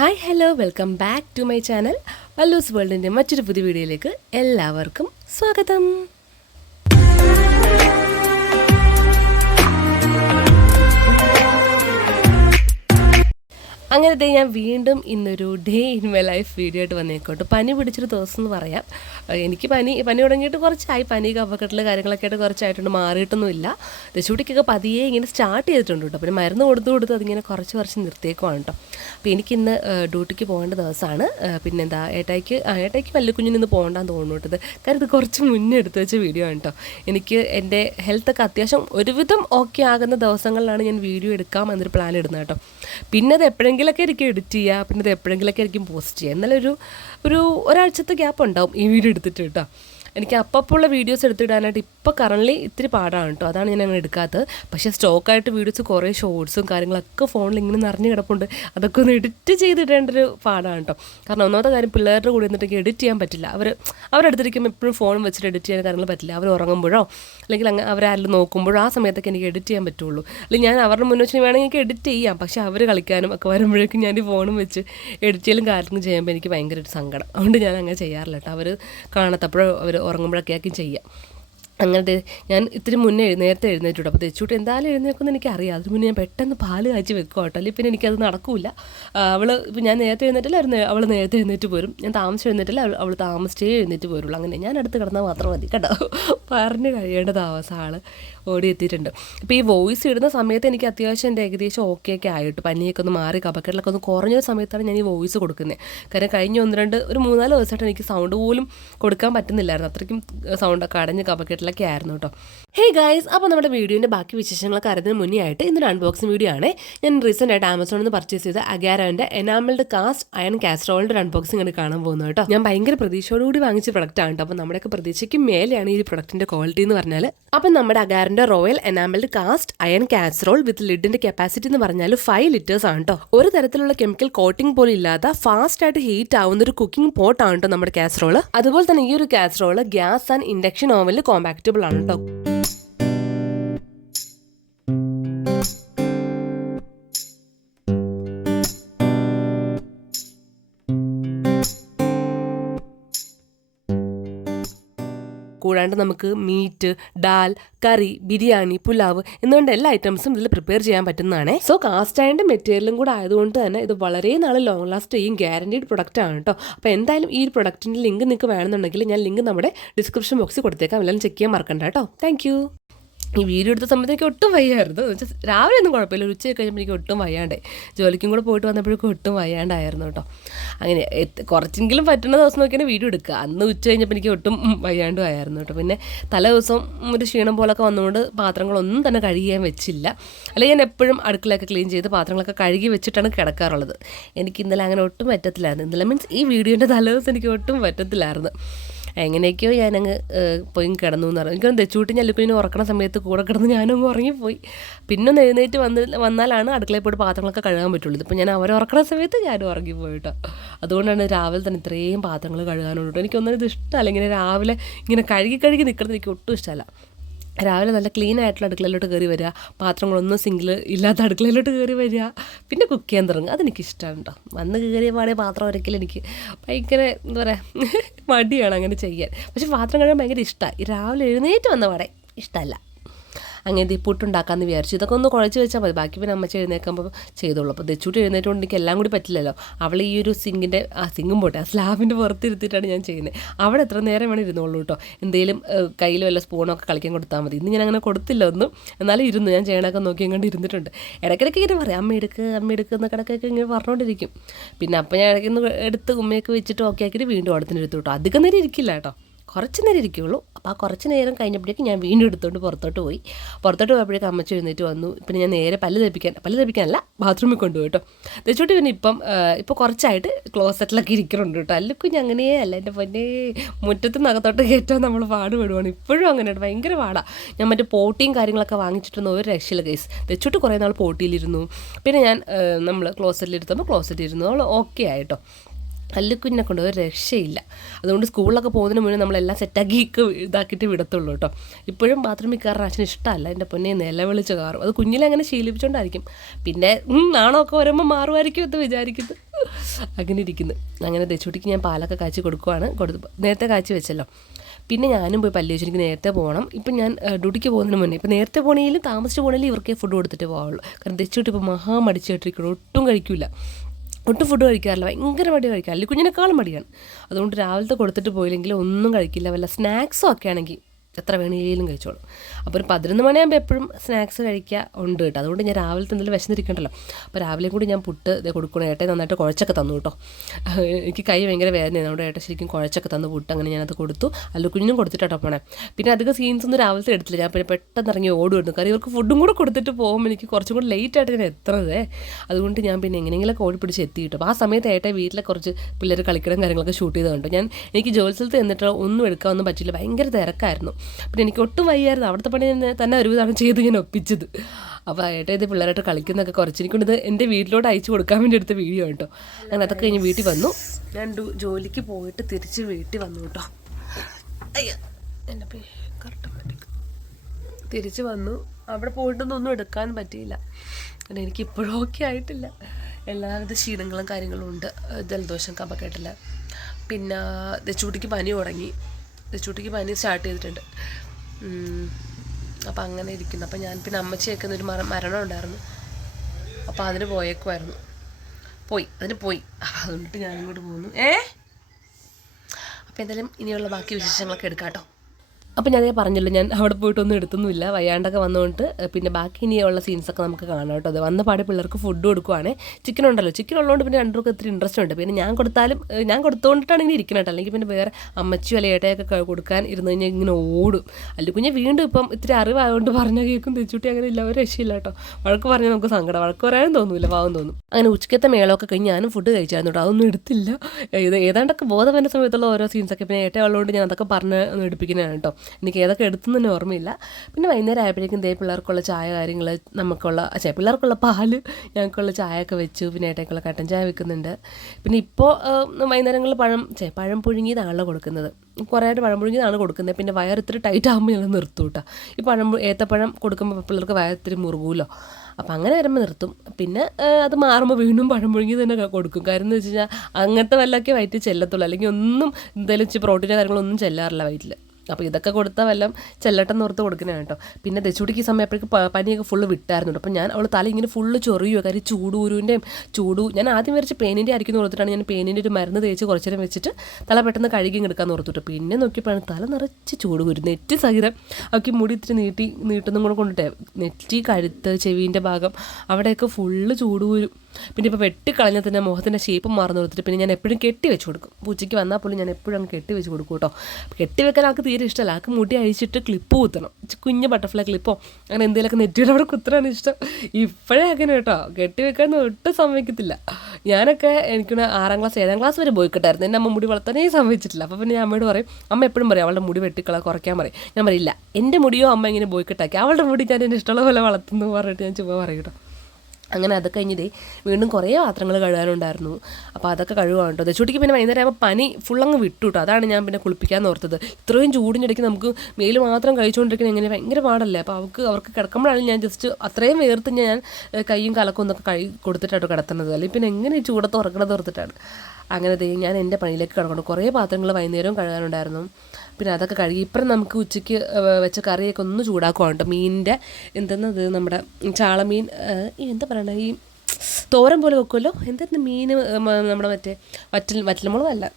Hi hello welcome back to my channel വല്ലൂസ് വേൾഡിൻ്റെ മറ്റൊരു പുതിയ വീഡിയോയിലേക്ക് എല്ലാവർക്കും സ്വാഗതം. അങ്ങനത്തെ ഞാൻ വീണ്ടും ഇന്നൊരു day in my life video ആയിട്ട് വന്നേക്കോട്ടെ. പനി പിടിച്ചൊരു ദിവസം എന്ന് പറയാം. എനിക്ക് പനി തുടങ്ങിയിട്ട് കുറച്ചായി. പനി കഫക്കെട്ടിൽ കാര്യങ്ങളൊക്കെ ആയിട്ട് കുറച്ചായിട്ടുണ്ട്, മാറിയിട്ടൊന്നുമില്ല. ദശൂട്ടിക്കൊക്കെ പതിയെ ഇങ്ങനെ സ്റ്റാർട്ട് ചെയ്തിട്ടുണ്ട് കേട്ടോ. പിന്നെ മരുന്ന് കൊടുത്ത് അതിങ്ങനെ കുറച്ച് നിർത്തിയേക്കുവാണ് കേട്ടോ. അപ്പോൾ എനിക്കിന്ന് ഡ്യൂട്ടിക്ക് പോകേണ്ട ദിവസമാണ്. പിന്നെന്താ ഏട്ടായിക്ക് വല്ലുകുഞ്ഞിന് ഇന്ന് പോകണ്ടെന്ന് തോന്നുന്നു കേട്ടത്. കാര്യം ഇത് കുറച്ച് മുന്നേ എടുത്ത് വെച്ച വീഡിയോ ആണ് കേട്ടോ. എനിക്ക് എൻ്റെ ഹെൽത്തൊക്കെ അത്യാവശ്യം ഒരുവിധം ഓക്കെ ആകുന്ന ദിവസങ്ങളിലാണ് ഞാൻ വീഡിയോ എടുക്കാം എന്നൊരു പ്ലാൻ ഇടുന്നത് കേട്ടോ. പിന്നെ അത് എപ്പോഴെങ്കിലൊക്കെ എനിക്ക് എഡിറ്റ് ചെയ്യുക, പിന്നെ അത് എപ്പോഴെങ്കിലൊക്കെ ആയിരിക്കും പോസ്റ്റ് ചെയ്യുക. എന്നാലും ഒരാഴ്ചത്തെ ഗ്യാപ്പ് ഉണ്ടാവും ഈ വീഡിയോ എടുത്തിട്ട് കേട്ടോ. എനിക്ക് അപ്പപ്പോൾ വീഡിയോസ് എടുത്തിടാനായിട്ട് ഇപ്പോൾ കറൻറ്റ്ലി ഇത്തിരി പാടാണ് കേട്ടോ. അതാണ് ഞാൻ അങ്ങനെ എടുക്കാത്തത്. പക്ഷേ സ്റ്റോക്കായിട്ട് വീഡിയോസ് കുറേ ഷോർട്സും കാര്യങ്ങളൊക്കെ ഫോണിൽ ഇങ്ങനെ നിറഞ്ഞ് കിടപ്പുണ്ട്. അതൊക്കെ ഒന്ന് എഡിറ്റ് ചെയ്തിടേണ്ടൊരു പാടാണ് കേട്ടോ. കാരണം ഒന്നാമത്തെ കാര്യം, പിള്ളേരുടെ കൂടെ എന്നിട്ട് എഡിറ്റ് ചെയ്യാൻ പറ്റില്ല. അവരെടുത്തിരിക്കുമ്പോൾ എപ്പോഴും ഫോൺ വെച്ചിട്ട് എഡിറ്റ് ചെയ്യാൻ കാര്യങ്ങൾ പറ്റില്ല. അവർ ഉറങ്ങുമ്പോഴോ അല്ലെങ്കിൽ അവരാരും നോക്കുമ്പോഴോ ആ സമയത്തൊക്കെ എനിക്ക് എഡിറ്റ് ചെയ്യാൻ പറ്റുള്ളൂ. അല്ലെങ്കിൽ ഞാൻ അവരുടെ മുന്നിൽ വെച്ച് വേണമെങ്കിൽ എനിക്ക് എഡിറ്റ് ചെയ്യാം. പക്ഷേ അവർ കളിക്കാനും ഒക്കെ വരുമ്പോഴേക്കും ഞാൻ ഈ ഫോണും വെച്ച് എഡിറ്റ് ചെയ്യലും കാര്യങ്ങളും ചെയ്യുമ്പോൾ എനിക്ക് ഭയങ്കര ഒരു സങ്കടം. അതുകൊണ്ട് ഞാൻ അങ്ങനെ ചെയ്യാറില്ല കേട്ടോ. അവർ കാണാത്തപ്പോഴോ അവർ ഉറങ്ങുമ്പോഴൊക്കെ ആക്കി ചെയ്യാം. അങ്ങനത്തെ ഞാൻ ഇത്തിരി മുന്നേ നേരത്തെ എഴുന്നേറ്റു. അപ്പോൾ തെച്ചൂട്ട് എന്തായാലും എഴുന്നേൽക്കുമെന്ന് എനിക്കറിയാം. അതിന് മുന്നേ ഞാൻ പെട്ടെന്ന് പാല് കാച്ചി വെക്കും കേട്ടോ. അല്ലെങ്കിൽ പിന്നെ എനിക്കത് നടക്കില്ല. ഇപ്പം ഞാൻ നേരത്തെ എഴുന്നേറ്റില്ല, അവൾ നേരത്തെ എഴുന്നേറ്റ് പോരും. ഞാൻ താമസിച്ച് എഴുന്നേറ്റില്ല, അവൾ താമസിച്ചേ എഴുന്നേറ്റ് പോരുള്ളൂ. അങ്ങനെ ഞാൻ അടുത്ത് കിടന്നാൽ മാത്രം മതി കേട്ടോ. പറഞ്ഞ് കഴിയേണ്ട താമസം ആൾ ഓടിയെത്തിയിട്ടുണ്ട്. ഇപ്പോൾ ഈ വോയിസ് ഇടുന്ന സമയത്ത് എനിക്ക് അത്യാവശ്യം എൻ്റെ ഏകദേശം ഓക്കെ ആയിട്ട് പനിയൊക്കെ ഒന്ന് മാറി കഫക്കെട്ടിലൊക്കെ ഒന്ന് കുറഞ്ഞൊരു സമയത്താണ് ഞാൻ ഈ വോയിസ് കൊടുക്കുന്നത്. കാരണം കഴിഞ്ഞ ഒരു 3-4 ദിവസമായിട്ട് എനിക്ക് സൗണ്ട് പോലും കൊടുക്കാൻ പറ്റുന്നില്ലായിരുന്നു. അത്രയ്ക്കും സൗണ്ടൊക്കെ അടഞ്ഞ് കഫക്കെട്ടിലൊക്കെ ആയിരുന്നു കേട്ടോ. ഹേ ഗൈസ്, അപ്പോൾ നമ്മുടെ വീഡിയോൻ്റെ ബാക്കി വിശേഷങ്ങളൊക്കെ അറിയുന്നതിന് മുന്നേ ആയിട്ട് ഇന്നൊരു അൺബോക്സിംഗ് വീഡിയോ ആണ്. ഞാൻ റീസെൻ്റ് ആയിട്ട് ആമസോണിൽ നിന്ന് പർച്ചേസ് ചെയ്ത അഗാരോൻ്റെ എനാമൽഡ് കാസ്റ്റ് അയൺ കാസറോളിൻ്റെ ഒരു അൺബോക്സിംഗ് ആണ് കാണാൻ പോകുന്നത് കേട്ടോ. ഞാൻ ഭയങ്കര പ്രതീക്ഷയോടുകൂടി വാങ്ങിച്ച പ്രൊഡക്റ്റാണ് കേട്ടോ. അപ്പോൾ നമ്മുടെയൊക്കെ പ്രതീക്ഷയ്ക്ക് മേലെയാണ് ഈ പ്രൊഡക്റ്റിൻ്റെ ക്വാളിറ്റി എന്ന് പറഞ്ഞാൽ. അപ്പം നമ്മുടെ അഗാരോൻ്റെ റോയൽ എനാമൽഡ് കാസ്റ്റ് അയൺ കാസറോൾ വിത്ത് ലിഡിന്റെ കപ്പാസിറ്റി എന്ന് പറഞ്ഞാൽ 5 ലിറ്റേഴ്സ് ആണ് കേട്ടോ. ഒരു തരത്തിലുള്ള കെമിക്കൽ കോട്ടിംഗ് പോലും ഇല്ലാത്ത ഫാസ്റ്റ് ആയിട്ട് ഹീറ്റ് ആവുന്ന ഒരു കുക്കിംഗ് പോട്ട് ആണ് കേട്ടോ നമ്മുടെ കാസറോള്. അതുപോലെ തന്നെ ഈ ഒരു കാസറോള് ഗ്യാസ് ആൻഡ് ഇൻഡക്ഷൻ ഓവനിൽ കോമ്പാക്റ്റബിൾ ആണ് കേട്ടോ. കൂടാണ്ട് നമുക്ക് മീറ്റ്, ഡാൽ, കറി, ബിരിയാണി, പുലാവ് എന്നുകൊണ്ട് എല്ലാ ഐറ്റംസും ഇതിൽ പ്രിപ്പയർ ചെയ്യാൻ പറ്റുന്നതാണ്. സോ കാസ്റ്റ് അയണിൻ്റെ മെറ്റീരിയലും കൂടെ ആയതുകൊണ്ട് തന്നെ ഇത് വളരെ നാൾ ലോങ് ലാസ്റ്റ് ചെയ്യും ഗ്യാരണ്ടീഡ് പ്രൊഡക്റ്റ് ആണ് കേട്ടോ. അപ്പോൾ എന്തായാലും ഈ പ്രൊഡക്റ്റിൻ്റെ ലിങ്ക് നിങ്ങൾക്ക് വേണമെന്നുണ്ടെങ്കിൽ ഞാൻ ലിങ്ക് നമ്മുടെ ഡിസ്ക്രിപ്ഷൻ ബോക്സിൽ കൊടുത്തേക്കാം. എല്ലാവരും ചെക്ക് ചെയ്യാൻ മറക്കണ്ട കേട്ടോ. Thank you. ഈ വീഡിയോ എടുത്ത സമയത്ത് എനിക്ക് ഒട്ടും വയ്യായിരുന്നു. എന്ന് വെച്ചാൽ രാവിലെ ഒന്നും കുഴപ്പമില്ല, ഉച്ചയൊക്കെ കഴിയുമ്പോൾ എനിക്ക് ഒട്ടും വയ്യാണ്ടേ. ജോലിക്കും കൂടെ പോയിട്ട് വന്നപ്പോഴേക്കും ഒട്ടും വയ്യാണ്ടായിരുന്നു കേട്ടോ. അങ്ങനെ കുറച്ചെങ്കിലും പറ്റുന്ന ദിവസം നോക്കിയാണ് വീഡിയോ എടുക്കുക. അന്ന് ഉച്ച കഴിഞ്ഞപ്പോൾ എനിക്ക് ഒട്ടും വയ്യാണ്ടും ആയിരുന്നു കേട്ടോ. പിന്നെ തലേ ദിവസം ഒരു ക്ഷീണം പോലൊക്കെ വന്നുകൊണ്ട് പാത്രങ്ങളൊന്നും തന്നെ കഴുകിയാൻ വെച്ചില്ല. അല്ലെങ്കിൽ ഞാൻ എപ്പോഴും അടുക്കളയൊക്കെ ക്ലീൻ ചെയ്ത് പാത്രങ്ങളൊക്കെ കഴുകി വെച്ചിട്ടാണ് കിടക്കാറുള്ളത്. എനിക്ക് ഇന്നലെ അങ്ങനെ ഒട്ടും പറ്റത്തില്ലായിരുന്നു. ഇന്നലെ മീൻസ് ഈ വീഡിയോൻ്റെ തലേ ദിവസം എനിക്ക് ഒട്ടും പറ്റത്തില്ലായിരുന്നു. എങ്ങനെയൊക്കെയോ ഞാനങ്ങ് പോയി കിടന്നു എന്ന് പറഞ്ഞു. എനിക്കൊന്ന് തെച്ചൂട്ടി ഞല്ലുക്കുഞ്ഞിനെ ഉറക്കണ സമയത്ത് കൂടെ കിടന്ന് ഞാനങ്ങ് ഉറങ്ങിപ്പോയി. പിന്നെ ഒന്ന് എഴുന്നേറ്റ് വന്നാലാണ് അടുക്കളയിൽ പോയിട്ട് പാത്രങ്ങളൊക്കെ കഴുകാൻ പറ്റുള്ളൂ. ഇതിപ്പോൾ ഞാൻ അവരെ ഉറക്കണ സമയത്ത് ഞാനും ഉറങ്ങിപ്പോയി കേട്ടോ. അതുകൊണ്ടാണ് രാവിലെ തന്നെ ഇത്രയും പാത്രങ്ങൾ കഴുകാനുള്ളൂ. എനിക്കൊന്നും ഇത് ഇഷ്ടമല്ല. ഇങ്ങനെ രാവിലെ ഇങ്ങനെ കഴുകി നിൽക്കുന്നത് എനിക്ക് ഒട്ടും ഇഷ്ടമല്ല. രാവിലെ നല്ല ക്ലീൻ ആയിട്ടുള്ള അടുക്കളയിലോട്ട് കയറി വരിക, പാത്രങ്ങളൊന്നും സിങ്കിൽ ഇല്ലാത്ത അടുക്കളയിലോട്ട് കയറി വരിക, പിന്നെ കുക്ക് ചെയ്യാൻ തുടങ്ങുക. അതെനിക്കിഷ്ടമാണ് കേട്ടോ. വന്ന് കയറിയ പാടെ പാത്രം ഒരിക്കലും എനിക്ക് ഭയങ്കര എന്താ പറയുക മടിയാണ് അങ്ങനെ ചെയ്യാൻ. പക്ഷെ പാത്രം കഴുകാൻ ഭയങ്കര ഇഷ്ടമാണ്. രാവിലെ എഴുന്നേറ്റ് വന്ന പാടെ ഇഷ്ടമല്ല. അങ്ങനത്തെ പുട്ടുണ്ടാക്കാമെന്ന് വിചാരിച്ചു. ഇതൊക്കെ ഒന്ന് കുഴച്ച് വെച്ചാൽ മതി. ബാക്കി പിന്നെ അമ്മച്ച എഴുന്നേൽക്കുമ്പോൾ ചെയ്തോളൂ. അപ്പോൾ തെച്ചൂട്ട് എഴുന്നേറ്റുകൊണ്ട് എനിക്ക് എല്ലാം കൂടി പറ്റില്ലല്ലോ. അവൾ ഈ ഒരു സിങ്ങും പോട്ടെ ആ സ്ലാബിൻ്റെ പുറത്തിരുത്തിയിട്ടാണ് ഞാൻ ചെയ്യുന്നത്. അവിടെ എത്ര നേരം വേണം ഇരുന്നോളൂ കേട്ടോ. എന്തെങ്കിലും കയ്യിൽ വല്ല സ്പൂണൊക്കെ കളിക്കാൻ കൊടുത്താൽ മതി. ഇന്ന് ഞാൻ അങ്ങനെ കൊടുത്തില്ല ഒന്നും. എന്നാലും ഇരുന്നു ഞാൻ ചെയ്യണമൊക്കെ നോക്കി എങ്ങോട്ട് ഇരുന്നിട്ടുണ്ട്. ഇടയ്ക്കിടയ്ക്ക് ഇങ്ങനെ പറയാം അമ്മ എടുക്ക് എന്ന കിടക്കൊക്കെ ഇങ്ങനെ പറഞ്ഞുകൊണ്ടിരിക്കും. പിന്നെ അപ്പം ഞാൻ ഇടയ്ക്കൊന്ന് എടുത്ത് ഉമ്മയൊക്കെ വെച്ചിട്ട് ഓക്കെ ആക്കിയിട്ട് വീണ്ടും അടുത്തിന് എടുത്തു കേട്ടോ. അധികം നേരം ഇരിക്കില്ല കേട്ടോ, കുറച്ച് നേരം ഇരിക്കുകയുള്ളൂ. അപ്പോൾ ആ കുറച്ച് നേരം കഴിഞ്ഞപ്പോഴേക്കും ഞാൻ വീണ്ടും എടുത്തുകൊണ്ട് പുറത്തോട്ട് പോയപ്പോഴേക്കും അമ്മച്ച എഴുന്നേറ്റ് വന്നു. പിന്നെ ഞാൻ നേരെ പല്ല് തേപ്പിക്കാനല്ല ബാത്റൂമിൽ കൊണ്ടുപോയി കേട്ടോ. തെച്ചോട്ടി പിന്നെ ഇപ്പോൾ കുറച്ചായിട്ട് ക്ലോസറ്റിലൊക്കെ ഇരിക്കുന്നുണ്ട് കേട്ടോ. അല്ലക്കുഞ്ഞ് അങ്ങനെയേ അല്ല എൻ്റെ പൊന്നേ, മുറ്റത്ത് നകത്തോട്ട് കയറ്റാൻ നമ്മൾ പാടുപെടുവാണ്. ഇപ്പോഴും അങ്ങനെയാണ്, ഭയങ്കര പാടാണ്. ഞാൻ മറ്റേ പോട്ടിയും കാര്യങ്ങളൊക്കെ വാങ്ങിച്ചിട്ടൊന്നും ഒരു രക്ഷയില്ല കേസ്. തെച്ചോട്ട് കുറേ നാൾ പോട്ടിയിലിരുന്നു. പിന്നെ ഞാൻ നമ്മൾ ക്ലോസറ്റിലിരുത്തുമ്പോൾ ക്ലോസറ്റിലിരുന്നു. അവൾ ഓക്കെ ആയിട്ടോ. അല്ലിക്കുഞ്ഞിനെ കൊണ്ട് ഒരു രക്ഷയില്ല. അതുകൊണ്ട് സ്കൂളിലൊക്കെ പോകുന്നതിന് മുന്നേ നമ്മളെല്ലാം സെറ്റാക്കി ഇതാക്കിയിട്ട് വിടത്തുള്ളൂ കേട്ടോ. ഇപ്പോഴും ബാത്റൂമിൽ കയറാൻ അച്ഛന് ഇഷ്ടമല്ല. എൻ്റെ പൊന്നെ നിലവിളിച്ച് കയറും. അത് കുഞ്ഞിലെ അങ്ങനെ ശീലിപ്പിച്ചുകൊണ്ടായിരിക്കും. പിന്നെ നാണമൊക്കെ വരുമ്പോൾ മാറുമായിരിക്കും എന്ന് വിചാരിക്കുന്നത്. അങ്ങനെ ഇരിക്കുന്നു. അങ്ങനെ ദച്ചുട്ടിക്ക് ഞാൻ പാലൊക്കെ കാച്ചി കൊടുക്കുവാണ്. നേരത്തെ കാച്ചി വെച്ചല്ലോ. പിന്നെ ഞാനും പോയി പല്ല് വെച്ച് എനിക്ക് നേരത്തെ പോകണം. ഇപ്പം ഞാൻ ഡ്യൂട്ടിക്ക് പോകുന്നതിന് മുന്നേ ഇപ്പം നേരത്തെ പോകണമെങ്കിലും താമസിച്ച് പോകണമെങ്കിലും ഇവർക്കേ ഫുഡ് കൊടുത്തിട്ട് പോകാവുള്ളൂ. കാരണം ദച്ചുട്ടി ഇപ്പോൾ മഹാ മടിച്ചിട്ടിരിക്കണം. ഒട്ടും കഴിക്കില്ല. ഒട്ടും ഫുഡ് കഴിക്കാറില്ല. ഭയങ്കര മടി കഴിക്കുക. അല്ലെങ്കിൽ കുഞ്ഞിനേക്കാളും മടിയാണ്. അതുകൊണ്ട് രാവിലത്തെ കൊടുത്തിട്ട് പോയില്ലെങ്കിൽ ഒന്നും കഴിക്കില്ല. വല്ല സ്നാക്സും ഒക്കെ ആണെങ്കിൽ എത്ര വേണമെങ്കിലും കഴിച്ചോളും. അപ്പോൾ ഒരു 11 മണിയാകുമ്പോൾ എപ്പോഴും സ്നാക്സ് കഴിക്കുക ഉണ്ട് കേട്ടോ. അതുകൊണ്ട് ഞാൻ രാവിലത്തെ എന്തെങ്കിലും വിശന്നിരിക്കണ്ടല്ലോ. അപ്പോൾ രാവിലെയും കൂടി ഞാൻ പുട്ട് കൊടുക്കണം. ഏട്ടൻ നന്നായിട്ട് കുഴച്ചൊക്കെ തന്നു കേട്ടോ. എനിക്ക് കൈ ഭയങ്കര വേദനയാണ്. നമ്മുടെ ഏട്ടൻ ശരിക്കും കുഴച്ചൊക്കെ തന്നു പുട്ട്. അങ്ങനെ ഞാനത് കൊടുത്തു. അല്ല കുഞ്ഞിനും കൊടുത്തിട്ടോ പോണേ. പിന്നെ അധികം സീൻസ് ഒന്നും രാവിലത്തെ എടുത്തില്ല. ഞാൻ പിന്നെ പെട്ടെന്ന് ഇറങ്ങി ഓടുമായിരുന്നു. കാരണം ഇവർക്ക് ഫുഡും കൂടെ കൊടുത്തിട്ട് പോകുമ്പോൾ എനിക്ക് കുറച്ചും കൂടി ലേറ്റായിട്ട് ഞാൻ എത്തുന്നത്. അതുകൊണ്ട് ഞാൻ പിന്നെ എങ്ങനെയെങ്കിലുമൊക്കെ ഓടി പിടിച്ച് എത്തി കിട്ടും. ആ സമയത്ത് ഏട്ടൻ വീട്ടിലെ കുറച്ച് പിള്ളേർ കളിക്കണം കാര്യങ്ങളൊക്കെ ഷൂട്ട് ചെയ്ത് കണ്ടു. എനിക്ക് ജോലി സ്ഥലത്ത് എന്നിട്ട് ഒന്നും എടുക്കാനൊന്നും പറ്റില്ല. ഭയങ്കര തിരക്കായിരുന്നു. പിന്നെ എനിക്ക് ഒട്ടും വയ്യായിരുന്നു. അവിടുത്തെ പണി തന്നെ ഒരുവിധമാണ് ചെയ്ത് ഞാൻ ഒപ്പിച്ചത്. അപ്പോൾ ഏട്ടാ ഇത് പിള്ളേരായിട്ട് കളിക്കുന്നതൊക്കെ കുറച്ച് എനിക്കൊണ്ടിത് എൻ്റെ വീട്ടിലോട്ട് അയച്ചു കൊടുക്കാൻ വേണ്ടി എടുത്ത വീഡിയോ കേട്ടോ. അങ്ങനെ അതൊക്കെ കഴിഞ്ഞ് വീട്ടിൽ വന്നു. ഞാൻ ജോലിക്ക് പോയിട്ട് തിരിച്ച് വീട്ടിൽ വന്നു കേട്ടോ. അയ്യ എൻ്റെ കറക്റ്റ് തിരിച്ച് വന്നു. അവിടെ പോയിട്ടൊന്നും എടുക്കാൻ പറ്റിയില്ല. കാരണം എനിക്കിപ്പോഴും ഓക്കെ ആയിട്ടില്ല. എല്ലാവിധ ക്ഷീണങ്ങളും കാര്യങ്ങളും ഉണ്ട്. ജലദോഷം കഫക്കെട്ടില്ല. പിന്നെ ദച്ചൂട്ടിക്ക് പനി തുടങ്ങി. ദച്ചൂട്ടിക്ക് പനി സ്റ്റാർട്ട് ചെയ്തിട്ടുണ്ട്. അപ്പോൾ അങ്ങനെ ഇരിക്കുന്നു. അപ്പോൾ ഞാൻ പിന്നെ അമ്മച്ചിയൊക്കെ ഒരു മരണം ഉണ്ടായിരുന്നു. അപ്പോൾ അതിന് പോയേക്കുമായിരുന്നു. അതിന് പോയി. അതുകൊണ്ടിട്ട് ഞാനിങ്ങോട്ട് പോകുന്നു. അപ്പോൾ എന്തായാലും ഇനിയുള്ള ബാക്കി വിശേഷങ്ങളൊക്കെ എടുക്കാം കേട്ടോ. അപ്പോൾ ഞാനേ പറഞ്ഞല്ലോ, ഞാൻ അവിടെ പോയിട്ടൊന്നും എടുത്തൊന്നുമില്ല. വയ്യാണ്ടൊക്കെ വന്നുകൊണ്ട് പിന്നെ ബാക്കി ഇനിയുള്ള സീൻസൊക്കെ നമുക്ക് കാണാം കേട്ടോ. അത് വന്ന പാടെ പിള്ളേർക്ക് ഫുഡ് കൊടുക്കുവാണേ. ചിക്കൻ ഉണ്ടല്ലോ, ചിക്കൻ ഉള്ളതുകൊണ്ട് പിന്നെ രണ്ടുപേർക്ക് ഇത്തിരി ഇൻട്രസ്റ്റ് ഉണ്ട്. പിന്നെ ഞാൻ കൊടുത്തുകൊണ്ടിട്ടാണ് ഇങ്ങനെ ഇരിക്കണം കേട്ടോ. അല്ലെങ്കിൽ പിന്നെ വേറെ അമ്മച്ചിയോ അല്ലെ ഏട്ടയൊക്കെ കൊടുക്കാൻ ഇരുന്ന് കഴിഞ്ഞാൽ ഇങ്ങനെ ഓടും. അല്ലെങ്കിൽ കുഞ്ഞ് വീണ്ടും ഇപ്പം ഇത്തിരി അറിവായതുകൊണ്ട് പറഞ്ഞാൽ കേൾക്കും. തെച്ചുട്ടി അങ്ങനെ ഇല്ല, ഒരു രക്ഷയില്ല കേട്ടോ. വഴക്ക് പറഞ്ഞാൽ നമുക്ക് സങ്കടം. വഴക്ക് പറയാനും തോന്നില്ല, പാവം തോന്നും. അങ്ങനെ ഉച്ചക്കത്തെ മേളമൊക്കെ കഴിഞ്ഞ് ഞാനും ഫുഡ് കഴിച്ചായിരുന്നു കേട്ടോ. അതൊന്നും എടുത്തില്ല. ഏതാണ്ടൊക്കെ ബോധം വരുന്ന സമയത്തുള്ള ഓരോ സീൻസൊക്കെ പിന്നെ ഏട്ടയുള്ളതുകൊണ്ട് ഞാൻ അതൊക്കെ പറഞ്ഞ് എടുപ്പിക്കുന്നതാണ് കേട്ടോ. എനിക്ക് ഏതൊക്കെ എടുത്തെന്ന് തന്നെ ഓർമ്മയില്ല. പിന്നെ വൈകുന്നേരം ആയപ്പോഴേക്കും പിള്ളേർക്കുള്ള ചായ കാര്യങ്ങൾ, പിള്ളേർക്കുള്ള പാല്, ഞങ്ങൾക്കുള്ള ചായയൊക്കെ വെച്ചു. പിന്നെ ഏട്ടയ്ക്കുള്ള കട്ടൻ ചായ വെക്കുന്നുണ്ട്. പിന്നെ ഇപ്പോൾ വൈകുന്നേരങ്ങളിൽ പഴം പുഴുങ്ങിയതാണല്ലോ കൊടുക്കുന്നത്. കുറേ ആയിട്ട് പഴം പുഴുങ്ങിയതാണ് കൊടുക്കുന്നത്. പിന്നെ വയറിത്തിരി ടൈറ്റ് ആകുമ്പോൾ ഞങ്ങൾ നിർത്തും കേട്ടോ. ഈ ഏത്തപ്പഴം കൊടുക്കുമ്പോൾ പിള്ളേർക്ക് വയറിത്തിരി മുറുകുമല്ലോ. അപ്പോൾ അങ്ങനെ വരുമ്പോൾ നിർത്തും. പിന്നെ അത് മാറുമ്പോൾ വീണ്ടും പഴം പുഴുങ്ങി തന്നെ കൊടുക്കും. കാര്യം എന്ന് വെച്ച് കഴിഞ്ഞാൽ അങ്ങനത്തെ വല്ലതൊക്കെ വയറ്റിൽ ചെല്ലത്തുള്ളൂ. അല്ലെങ്കിൽ ഒന്നും എന്തായാലും ഇച്ചിരി പ്രോട്ടീനോ കാര്യങ്ങളൊന്നും ചെല്ലാറില്ല വയറ്റിൽ. അപ്പോൾ ഇതൊക്കെ കൊടുത്താൽ വല്ലതും ചെല്ലട്ടെന്ന് ഓർത്ത് കൊടുക്കുന്നതാണ് കേട്ടോ. പിന്നെ ദച്ചുട്ടിക്ക് സമയപ്പോഴേക്ക് പനിയൊക്കെ ഫുള്ള് വിട്ടായിരുന്നു. അപ്പോൾ ഞാൻ അവൾ തല ഇങ്ങനെ ഫുള്ള് ചൊറിയുക. കാര്യം ഞാൻ ആദ്യം വരച്ച് പേനിൻ്റെ അരിക്കുന്നു കൊടുത്തിട്ടാണ് ഞാൻ പേനിൻ്റെ ഒരു മരുന്ന് തേച്ച് കുറച്ച് നേരം വെച്ചിട്ട് തല പെട്ടെന്ന് കഴുകി എടുക്കാമെന്ന് ഓർത്തിട്ട്. പിന്നെ നോക്കിയപ്പോഴാണ് തല നിറച്ച് ചൂടുകുരു, നെറ്റ് സഹിതം. അവർക്ക് മുടി ഇത്തിരി നീട്ടുന്നും കൂടെ കൊണ്ടിട്ടേ നെറ്റി, കഴുത്ത്, ചെവീൻ്റെ ഭാഗം അവിടെയൊക്കെ ഫുള്ള് ചൂടുകുരു. പിന്നെ ഇപ്പോൾ വെട്ടിക്കളഞ്ഞാൽ തന്നെ മുഖത്തിൻ്റെ ഷേപ്പ് മാറുന്നു കൊടുത്തിട്ട് പിന്നെ ഞാൻ എപ്പോഴും കെട്ടി വെച്ച് കൊടുക്കും. പൂച്ചയ്ക്ക് വന്നാൽ പോലും ഞാൻ എപ്പോഴും അങ്ങ് കെട്ടി വെച്ച് കൊടുക്കും കേട്ടോ. കെട്ടി വെക്കാൻ ആൾക്ക് തീരെ ഇഷ്ടമല്ല. ആൾക്ക് മുടി അഴിച്ചിട്ട് ക്ലിപ്പ് കുത്തണം. കുഞ്ഞ് ബട്ടർഫ്ലൈ ക്ലിപ്പോ അങ്ങനെ എന്തെങ്കിലുമൊക്കെ നെറ്റിയുടെ അവിടെ കുത്തലാണ് ഇഷ്ടം. ഇപ്പോഴേ അങ്ങനെ കേട്ടോ. കെട്ടി വെക്കാൻ ഒട്ടും സമ്മതിക്കത്തില്ല. ഞാനൊക്കെ എനിക്കൊന്ന് 6ാം ക്ലാസ് 7ാം ക്ലാസ് വരെ പോയിക്കിട്ടായിരുന്നു. എൻ്റെ അമ്മ മുടി വളർത്താനേ സമ്മതിച്ചിട്ടില്ല. അപ്പോൾ പിന്നെ ഞാൻ അമ്മയോട് പറയും, അമ്മ എപ്പോഴും പറയും അവളുടെ മുടി കുറയ്ക്കാൻ പറയും. ഞാൻ പറയില്ല, എൻ്റെ മുടിയോ അമ്മ ഇങ്ങനെ പോയിക്കിട്ടാക്കി, അവളുടെ മുടി ഞാൻ എൻ്റെ ഇഷ്ടമുള്ള പോലെ വളർത്തുന്നു പറഞ്ഞിട്ട് ഞാൻ ചുമ്മാ പറയും കേട്ടോ. അങ്ങനെ അത് കഴിഞ്ഞതേ വീണ്ടും കുറേ പാത്രങ്ങൾ കഴുകാനുണ്ടായിരുന്നു. അപ്പോൾ അതൊക്കെ കഴുകുകയാണ് കേട്ടോ. ദച്ചുട്ടിക്ക് പിന്നെ വൈകുന്നേരം ആകുമ്പോൾ പനി ഫുള്ളങ്ങ് വിട്ടു കേട്ടോ. അതാണ് ഞാൻ പിന്നെ കുളിപ്പിക്കാൻ ഓർത്തത്. ഇത്രയും ചൂടിനിടയ്ക്ക് നമുക്ക് മേൽ മാത്രം കഴിച്ചുകൊണ്ടിരിക്കുന്നത് എങ്ങനെ ഭയങ്കര പാടല്ലേ. അപ്പോൾ അവർക്ക് കിടക്കുമ്പോഴാണ് ഞാൻ ജസ്റ്റ് അത്രയും വേർത്ത് ഞാൻ കൈയും കലക്കും എന്നൊക്കെ കൊടുത്തിട്ടാണ് കിടത്തുന്നത്. അല്ലെങ്കിൽ പിന്നെ എങ്ങനെ ഈ ചൂടത്ത് ഉറക്കണത് ഓർത്തിട്ടാണ്. അങ്ങനെ ഞാൻ എൻ്റെ പണിയിലേക്ക് കിടക്കണം. കുറേ പാത്രങ്ങൾ വൈകുന്നേരവും കഴുകാനുണ്ടായിരുന്നു. പിന്നെ അതൊക്കെ കഴുകി. ഇപ്പം നമുക്ക് ഉച്ചയ്ക്ക് വെച്ച കറിയൊക്കെ ഒന്ന് ചൂടാക്കുവാണ് കേട്ടോ. മീനിൻ്റെ എന്തെന്നത് നമ്മുടെ ചാളമീൻ, എന്താ പറയണ, ഈ തോരൻ പോലെ വെക്കുമല്ലോ, എന്തായിരുന്നു മീൻ, നമ്മുടെ മറ്റേ വറ്റൽമുളകല്ല,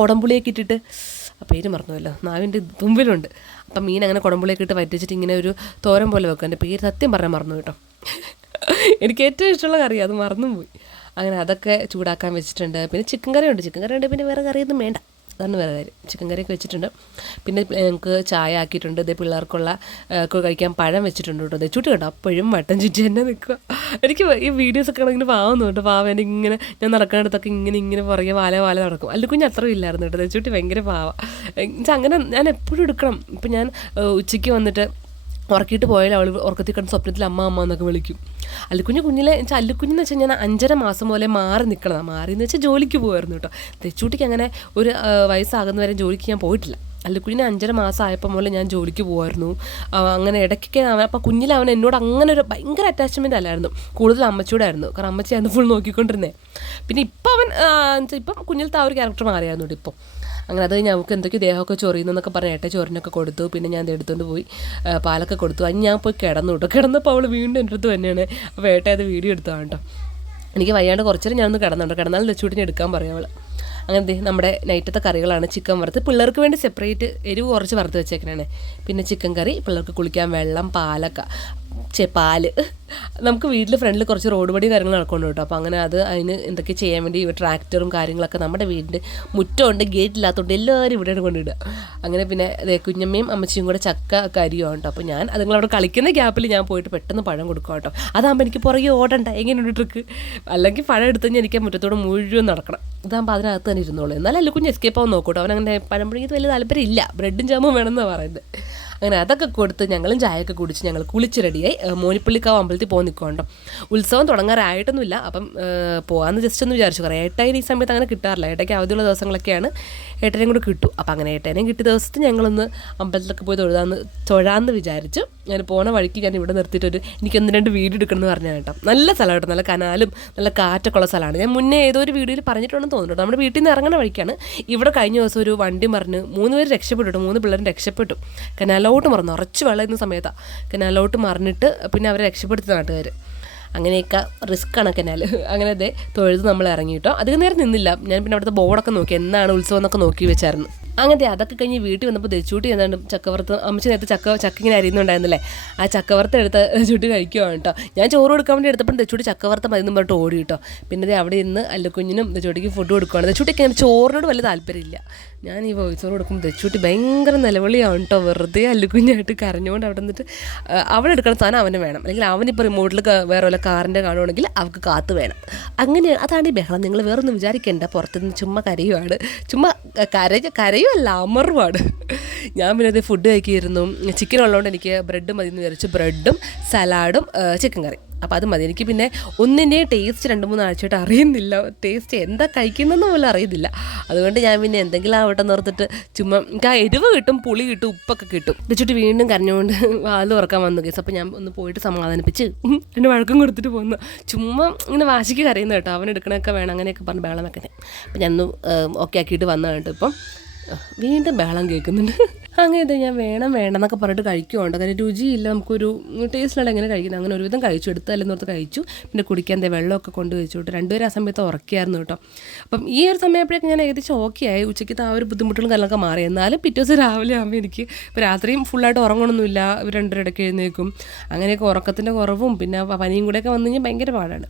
കുടംപുളിയൊക്കെ ഇട്ടിട്ട്, പേര് മറന്നുമല്ലോ, നാവിൻ്റെ തുമ്പിലുണ്ട്. അപ്പം മീൻ അങ്ങനെ കുടംപുളിയൊക്കെ ഇട്ട് വറ്റിച്ചിട്ട് ഇങ്ങനെ ഒരു തോരൻ പോലെ വെക്കും. എൻ്റെ പേര് സത്യം പറഞ്ഞാൽ മറന്നു കേട്ടോ. എനിക്ക് ഏറ്റവും ഇഷ്ടമുള്ള കറി അത് മറന്നും പോയി. അങ്ങനെ അതൊക്കെ ചൂടാക്കാൻ വെച്ചിട്ടുണ്ട്. പിന്നെ ചിക്കൻ കറി ഉണ്ട്. പിന്നെ വേറെ കറിയൊന്നും വേണ്ട. അതാണ് വേറെ കാര്യം. ചിക്കൻ കറിയൊക്കെ വെച്ചിട്ടുണ്ട്. പിന്നെ ഞങ്ങൾക്ക് ചായ ആക്കിയിട്ടുണ്ട്. ഇതേ പിള്ളേർക്കുള്ള കഴിക്കാൻ പഴം വെച്ചിട്ടുണ്ട് കേട്ടോ. ദച്ചുട്ടി കേട്ടോ അപ്പോഴും വട്ടം ചുറ്റി തന്നെ നിൽക്കുക. എനിക്ക് ഈ വീഡിയോസൊക്കെ ആണെങ്കിൽ പാവുന്നു കേട്ടോ. പാവം ഇങ്ങനെ ഞാൻ നടക്കുന്നിടത്തൊക്കെ ഇങ്ങനെ പുറകെ വാല നടക്കും. അല്ല കുഞ്ഞ് അത്രയും ഇല്ലായിരുന്നു കേട്ടോ. ദച്ചുട്ടി ഭയങ്കര പാവ. അങ്ങനെ ഞാൻ എപ്പോഴും എടുക്കണം. ഇപ്പം ഞാൻ ഉച്ചയ്ക്ക് വന്നിട്ട് ഉറക്കിയിട്ട് പോയാൽ അവൾ ഉറക്കത്തിൽ കിടന്ന് സ്വപ്നത്തിൽ അമ്മ അമ്മ എന്നൊക്കെ വിളിക്കും. കുഞ്ഞിലെ വെച്ചാൽ അല്ലുക്കുഞ്ഞെന്ന് വെച്ചാൽ ഞാൻ 5.5 മാസം പോലെ മാറി നിൽക്കണം. മാറിയെന്ന് വെച്ചാൽ ജോലിക്ക് പോകുമായിരുന്നു കേട്ടോ. തെച്ചൂട്ടിക്ക് അങ്ങനെ ഒരു വയസ്സാകുന്നവരെ ജോലിക്ക് ഞാൻ പോയിട്ടില്ല. അല്ലുക്കുഞ്ഞിന് 5.5 മാസം ആയപ്പോൾ മുതൽ ഞാൻ ജോലിക്ക് പോകുമായിരുന്നു. അങ്ങനെ ഇടയ്ക്കൊക്കെ അപ്പോൾ കുഞ്ഞിൽ അവൻ എന്നോട് അങ്ങനെ ഒരു ഭയങ്കര അറ്റാച്ച്മെൻ്റ് അല്ലായിരുന്നു, കൂടുതൽ അമ്മച്ചിയോടായിരുന്നു. കാരണം അമ്മച്ചിയായിരുന്നു ഫുൾ നോക്കിക്കൊണ്ടിരുന്നത്. പിന്നെ ഇപ്പം ഇപ്പം കുഞ്ഞിലത്തെ ആ ഒരു ക്യാരക്ടർ മാറിയായിരുന്നു ഇപ്പം. അങ്ങനെ അത് കഴിഞ്ഞ് നമുക്ക് എന്തൊക്കെ ദേഹമൊക്കെ ചൊറിയുന്നൊക്കെ പറഞ്ഞ് ഏട്ട ചോറിനൊക്കെ കൊടുത്തു. പിന്നെ ഞാൻ എടുത്തുകൊണ്ട് പോയി പാലൊക്കെ കൊടുത്തു. അതിന് ഞാൻ പോയി കിടന്നു കേട്ടോ. കിടന്നപ്പോൾ അവൾ വീണ്ടും എൻ്റെ അടുത്ത് തന്നെയാണ്. അപ്പോൾ ഏട്ട അത് വീഡിയോ എടുത്തതാണ് കേട്ടോ. എനിക്ക് വയ്യാണ്ട് കുറച്ചേരം ഞാനൊന്ന് കിടന്നുണ്ട്. കിടന്നാലും തെച്ചൂട്ടിനെ എടുക്കാൻ പറയാം അവൾ. അങ്ങനെ നമ്മുടെ നൈറ്റത്തെ കറികളാണ്. ചിക്കൻ വറുത്ത് പിള്ളേർക്ക് വേണ്ടി സെപ്പറേറ്റ് എരിവ് കുറച്ച് വറുത്ത് വെച്ചേക്കണേ. പിന്നെ ചിക്കൻ കറി, പിള്ളേർക്ക് കുളിക്കാൻ വെള്ളം, പാലൊക്കെ പാല്. നമുക്ക് വീട്ടിൽ ഫ്രണ്ടിൽ കുറച്ച് റോഡ് പടിയും കാര്യങ്ങൾ നടക്കുന്നുണ്ട് കേട്ടോ. അപ്പോൾ അങ്ങനെ അതിന് എന്തൊക്കെ ചെയ്യാൻ വേണ്ടി ട്രാക്ടറും കാര്യങ്ങളൊക്കെ നമ്മുടെ വീടിൻ്റെ മുറ്റമുണ്ട്, ഗേറ്റില്ലാത്തതുകൊണ്ട് എല്ലാവരും ഇവിടെയാണ് കൊണ്ടിടുക. അങ്ങനെ പിന്നെ കുഞ്ഞമ്മയും അമ്മച്ചിയും കൂടെ ചക്ക കരിയുമാണ് കേട്ടോ. അപ്പോൾ ഞാൻ അതുങ്ങളവിടെ കളിക്കുന്ന ഗ്യാപ്പിൽ ഞാൻ പോയിട്ട് പെട്ടെന്ന് പഴം കൊടുക്കുക കേട്ടോ. അതാകുമ്പോൾ എനിക്ക് പുറകെ ഓടണ്ട. എങ്ങനെയുണ്ട് ട്രിക്ക്? അല്ലെങ്കിൽ പഴം എടുത്ത് കഴിഞ്ഞാൽ എനിക്ക് മുറ്റത്തോട് മുഴുവൻ നടക്കണം. ഇതാകുമ്പോൾ അതിനകത്ത് തന്നെ ഇരുന്നോളൂ. എന്നാലും കുഞ്ഞ് എസ്കേപ്പ് ആവും നോക്കൂട്ടോ. അവനങ്ങനെ പഴം പിടിക്കുന്നത് വലിയ താല്പര്യമില്ല. ബ്രെഡും ജാമും വേണമെന്നാണ് പറയുന്നത്. അങ്ങനെ അതൊക്കെ കൊടുത്ത് ഞങ്ങളും ചായയൊക്കെ കുടിച്ച് ഞങ്ങൾ കുളിച്ച് റെഡിയായി മോനിപ്പള്ളിക്കാവ് അമ്പലത്തിൽ പോകാൻ നിൽക്കുന്നുണ്ടോ. ഉത്സവം തുടങ്ങാറായിട്ടൊന്നുമില്ല. അപ്പം പോകാമെന്ന് ജസ്റ്റ് ഒന്ന് വിചാരിച്ചു. കാരണം ഏട്ടായി ഈ സമയത്ത് അങ്ങനെ കിട്ടാറില്ല. ഏട്ടയ്ക്ക് അവധിയുള്ള ദിവസങ്ങളൊക്കെയാണ് ഏട്ടനെയും കൂടെ കിട്ടും. അപ്പം അങ്ങനെ ഏട്ടനെയും കിട്ടിയ ദിവസത്തിൽ ഞങ്ങളൊന്ന് അമ്പലത്തിലൊക്കെ പോയി തൊഴാമെന്ന് വിചാരിച്ചു. ഞാൻ പോണ വഴിക്ക് ഞാൻ ഇവിടെ നിർത്തിയിട്ടൊരു എനിക്ക് 1-2 വീഡിയോ എടുക്കണമെന്ന് പറഞ്ഞാൽ കേട്ടോ. നല്ല സ്ഥലം കേട്ടോ, നല്ല കനാലും നല്ല കാറ്റൊക്കെ ഉള്ള സ്ഥലമാണ്. ഞാൻ മുന്നേ ഏതോ ഒരു വീഡിയോയിൽ പറഞ്ഞിട്ടുണ്ടെന്ന് തോന്നുന്നു. നമ്മുടെ വീട്ടിൽ നിന്ന് ഇറങ്ങുന്ന വഴിക്കാണ്. ഇവിടെ കഴിഞ്ഞ ദിവസം ഒരു വണ്ടി മറിഞ്ഞ് 3 പേര് രക്ഷപ്പെട്ടു കേട്ടോ. 3 പിള്ളേരും രക്ഷപ്പെട്ടു. കനാലോട്ട് മറന്നു, നിറച്ച് വെള്ളം ഇരുന്ന സമയത്താണ്. കനാലോട്ട് മറിഞ്ഞിട്ട് പിന്നെ അവരെ രക്ഷപ്പെടുത്തിയ നാട്ടുകാർ. അങ്ങനെയൊക്കെ റിസ്ക്കാണ് കനാൽ. അങ്ങനെ അതെ തൊഴുത് നമ്മൾ ഇറങ്ങി കേട്ടോ. അധികം നേരം നിന്നില്ല. ഞാൻ പിന്നെ അവിടുത്തെ ബോർഡൊക്കെ നോക്കി, എന്നാണ് ഉത്സവം എന്നൊക്കെ നോക്കി വെച്ചായിരുന്നു. അങ്ങനത്തെ അതൊക്കെ കഴിഞ്ഞ് വീട്ടിൽ വന്നപ്പോൾ തെച്ചൂട്ടി എന്താണ്ട് ചക്കവറുത്ത് അമ്മച്ചി നേരത്തെ ചക്ക ഇങ്ങനെ അരിയുന്നുണ്ടായിരുന്നല്ലേ, ആ ചക്കവറുത്ത് എടുത്ത് ചുട്ടി കഴിക്കുവാണ് കേട്ടോ. ഞാൻ ചോറ് കൊടുക്കാൻ വേണ്ടി എടുത്തപ്പോൾ തെച്ചൂട്ടി ചക്കവറുത്ത മതി എന്ന് പറഞ്ഞിട്ട് ഓടി കേട്ടോ. പിന്നെ അവിടെ ഇന്ന് അല്ലുക്കുഞ്ഞിനും തെച്ചൂട്ടിക്ക് ഫുഡ് കൊടുക്കുകയാണ്. തെച്ചൂട്ടിക്ക് അങ്ങനെ ചോറിനോട് വലിയ താല്പര്യമില്ല. ഞാൻ ഈ വോയിസ് ഓവർ കൊടുക്കുമ്പോൾ തെച്ചൂട്ടി ഭയങ്കര നിലവിളിയാണ് കേട്ടോ. വെറുതെ അല്ലുക്കുഞ്ഞായിട്ട് കരഞ്ഞുകൊണ്ട് അവിടെ നിന്നിട്ട് അവിടെ എടുക്കുന്ന സാധനം അവന് വേണം. അല്ലെങ്കിൽ അവനിപ്പോൾ റിമോട്ടിൽ വേറെ വല്ല കാറിൻ്റെ കാണുവാണെങ്കിൽ അവൾക്ക് കാത്ത് വേണം. അങ്ങനെ അതാണ് ഈ ബഹളം. നിങ്ങൾ വേറൊന്നും വിചാരിക്കേണ്ട. പുറത്തുനിന്ന് ചുമ്മാ കരയുവാണ്. ചുമ്മാ കരയുമല്ല, അമർവാണ്. ഞാൻ പിന്നെ അത് ഫുഡ് കഴിക്കിയിരുന്നു. ചിക്കൻ ഉള്ളതുകൊണ്ട് എനിക്ക് ബ്രെഡ് മതി എന്ന് വിചാരിച്ചു. ബ്രെഡും സലാഡും ചിക്കൻ കറി. അപ്പോൾ അത് മതി. എനിക്ക് പിന്നെ ഒന്നിൻ്റെയും ടേസ്റ്റ് 2-3 ആഴ്ചയായിട്ട് അറിയുന്നില്ല. ടേസ്റ്റ് എന്താ കഴിക്കുന്നതെന്ന് പോലും അറിയുന്നില്ല. അതുകൊണ്ട് ഞാൻ പിന്നെ എന്തെങ്കിലും ആവട്ടെ നിർത്തിട്ട് ചുമ്മാ എനിക്ക് ആ എരിവ് കിട്ടും, പുളി കിട്ടും, ഉപ്പൊക്കെ കിട്ടും. വെച്ചിട്ട് വീണ്ടും കരഞ്ഞുകൊണ്ട് വാല് തുറക്കാൻ വന്നു കേസ്. അപ്പോൾ ഞാൻ ഒന്ന് പോയിട്ട് സമാധാനിപ്പിച്ച് 2 വഴക്കം കൊടുത്തിട്ട് പോകുന്നു. ചുമ്മാ ഇങ്ങനെ വാശിക്ക് കരയുന്നു കേട്ടോ. അവൻ എടുക്കണമൊക്കെ വേണം അങ്ങനെയൊക്കെ പറഞ്ഞ് ബഹളം വെക്കണേ. അപ്പം ഞാൻ ഒന്ന് ഓക്കെ ആക്കിയിട്ട് വന്നു കേട്ടോ. ഇപ്പം വീണ്ടും ബഹളം കേൾക്കുന്നുണ്ട്. അങ്ങനെ ഞാൻ വേണമെന്നൊക്കെ പറഞ്ഞിട്ട് കഴിക്കുന്നുണ്ട്. കാര്യം രുചിയില്ല, നമുക്കൊരു ടേസ്റ്റിലാണ് എങ്ങനെ കഴിക്കുന്നത്. അങ്ങനെ ഒരുവിധം കഴിച്ചു, എടുത്തല്ലെന്നോർത്ത് കഴിച്ചു. പിന്നെ കുടിക്കാൻ വെള്ളമൊക്കെ കൊണ്ട് വെച്ചിട്ട് 2 പേരും ആ സമയത്ത് ഉറക്കിയായിരുന്നു കേട്ടോ. അപ്പം ഈ ഒരു സമയപ്പോഴേക്കും ഞാൻ ഏകദേശം ഓക്കെ ആയി. ഉച്ചയ്ക്കത്തെ ആ ഒരു ബുദ്ധിമുട്ടുകളും കാര്യങ്ങളൊക്കെ മാറി. എന്നാലും പിറ്റേ ദിവസം രാവിലെ ആകുമ്പോൾ എനിക്ക് ഇപ്പോൾ രാത്രിയും ഫുള്ളായിട്ട് ഉറങ്ങണമെന്നില്ല. 2 ഇടയ്ക്ക് എഴുന്നേൽക്കും. അങ്ങനെയൊക്കെ ഉറക്കത്തിൻ്റെ കുറവും പിന്നെ പനിയും കൂടെയൊക്കെ വന്നു കഴിഞ്ഞാൽ ഭയങ്കര പാടാണ്.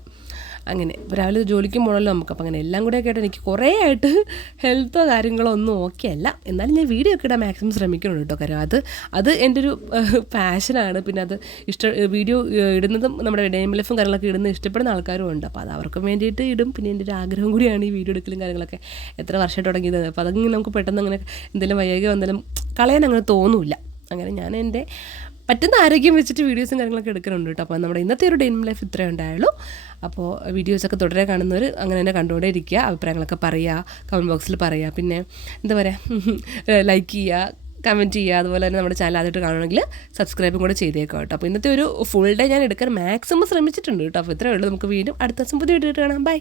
അങ്ങനെ രാവിലെ ജോലിക്കും പോകണമല്ലോ നമുക്ക്. അപ്പം അങ്ങനെ എല്ലാം കൂടെ ആയിട്ട് എനിക്ക് കുറേ ആയിട്ട് ഹെൽത്തോ കാര്യങ്ങളോ ഒന്നും ഓക്കെ അല്ല. എന്നാലും ഞാൻ വീഡിയോ ഒക്കെ ഇടാൻ മാക്സിമം ശ്രമിക്കുന്നുണ്ട് കേട്ടോ. കാര്യം അത് എൻ്റെ ഒരു പാഷനാണ്. പിന്നെ അത് വീഡിയോ ഇടുന്നതും നമ്മുടെ ഡെയിം ലൈഫും കാര്യങ്ങളൊക്കെ ഇടുന്നത് ഇഷ്ടപ്പെടുന്ന ആൾക്കാരും ഉണ്ട്. അപ്പോൾ അത് അവർക്കും വേണ്ടിയിട്ട് ഇടും. പിന്നെ എൻ്റെ ഒരു ആഗ്രഹം കൂടിയാണ് ഈ വീഡിയോ എടുക്കലും കാര്യങ്ങളൊക്കെ. എത്ര വർഷമായിട്ട് തുടങ്ങിയത്. അപ്പോൾ അതങ്ങനെ നമുക്ക് പെട്ടെന്ന് അങ്ങനെ എന്തെങ്കിലും വൈകി വന്നാലും കളയാൻ അങ്ങനെ തോന്നില്ല. അങ്ങനെ ഞാൻ എൻ്റെ പറ്റുന്ന ആരോഗ്യം വെച്ചിട്ട് വീഡിയോസും കാര്യങ്ങളൊക്കെ എടുക്കുന്നുണ്ട് കേട്ടോ. അപ്പോൾ നമ്മുടെ ഇന്നത്തെ ഒരു ഡെയിം ലൈഫ് ഇത്രയേ ഉണ്ടായുള്ളൂ. അപ്പോൾ വീഡിയോസൊക്കെ തുടരെ കാണുന്നവർ അങ്ങനെ തന്നെ കണ്ടുകൊണ്ടേ ഇരിക്കുക. അഭിപ്രായങ്ങളൊക്കെ പറയുക, കമൻറ്റ് ബോക്സിൽ പറയുക. പിന്നെ എന്താ പറയുക, ലൈക്ക് ചെയ്യുക, കമൻറ്റ് ചെയ്യുക. അതുപോലെ തന്നെ നമ്മുടെ ചാനൽ ആദ്യമായിട്ട് കാണുകയാണെങ്കിൽ സബ്സ്ക്രൈബും കൂടെ ചെയ്തേക്കാം കേട്ടോ. അപ്പോൾ ഇന്നത്തെ ഒരു ഫുൾ ഡേ ഞാൻ എടുക്കാൻ മാക്സിമം ശ്രമിച്ചിട്ടുണ്ട് കേട്ടോ. അപ്പോൾ ഇത്രയേ ഉള്ളൂ. നമുക്ക് വീണ്ടും അടുത്ത ദിവസം പുതിയ വീഡിയോ കാണാം. ബൈ.